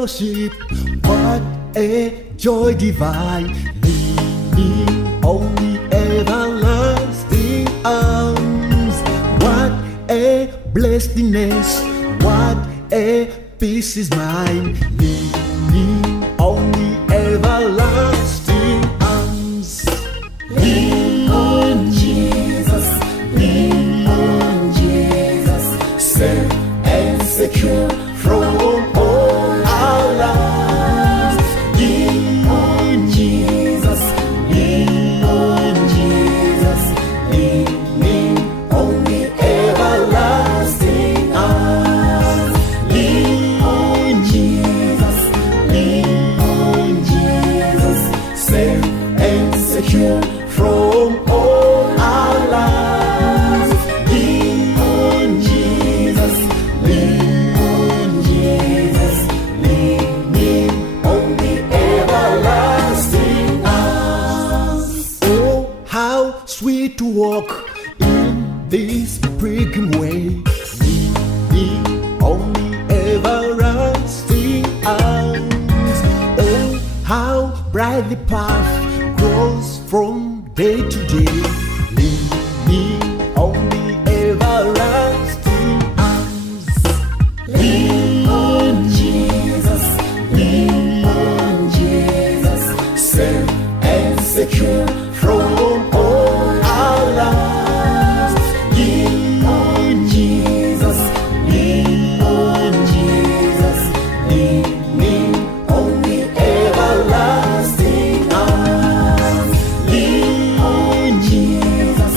fellowship. What a joy divine, leaning on the everlasting arms. What a blessedness, what a peace is mine, leaning on the everlasting arms. Lean on Jesus, lean on Jesus, safe and secure from all our lives. Lean on Jesus, lean on Jesus, leaning on the everlasting arms. Lean on Jesus, lean on Jesus, safe and secure from all our lives. Lean on Jesus, lean on Jesus, leaning on the everlasting arms. Oh, how sweet to walk in this pilgrim way, leaning on the everlasting arms. Oh, how bright the path grows from day to day, leaning on the everlasting arms. Lean on Jesus, lean on Jesus, safe and secure from all our lives. Lean on Jesus, lean on Jesus, leaning on the everlasting arms. Lean on Jesus,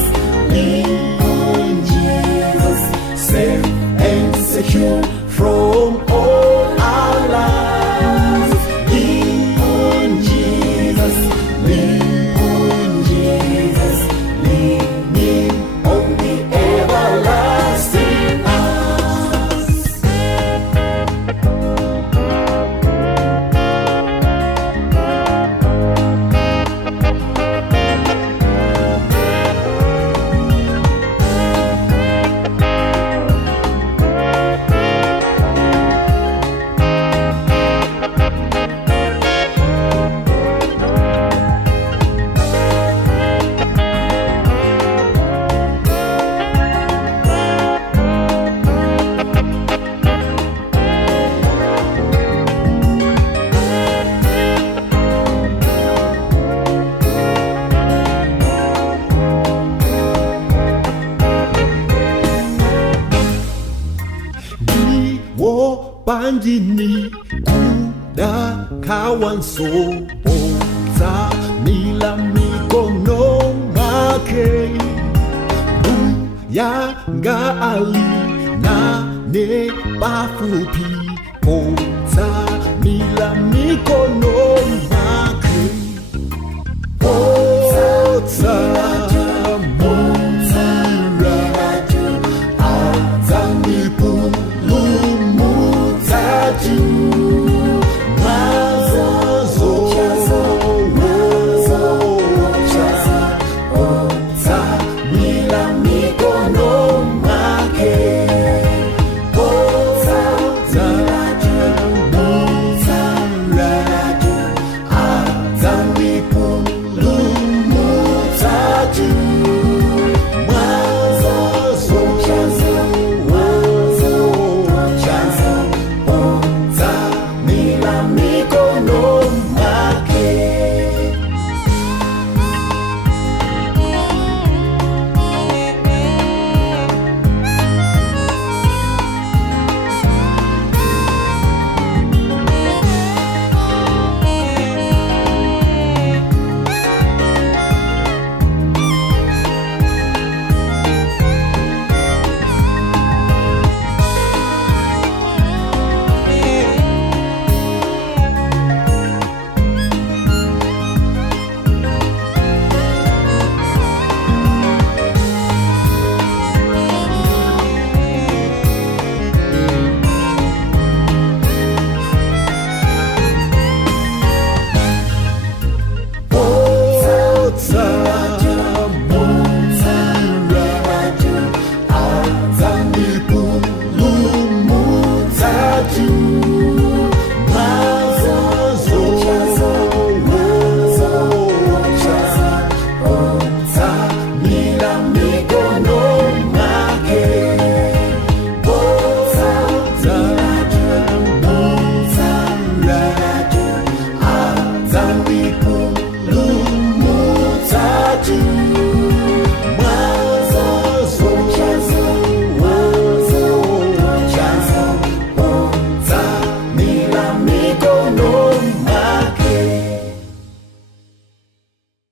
lean on Jesus, safe and secure from all our lives. Lean on Jesus, lean on Jesus, leaning on the everlasting arms. Ndiwo panjini kuda kawanso oza mila mikono mwake, yanga ali na ne pafupi oza mila mikono mwake, oza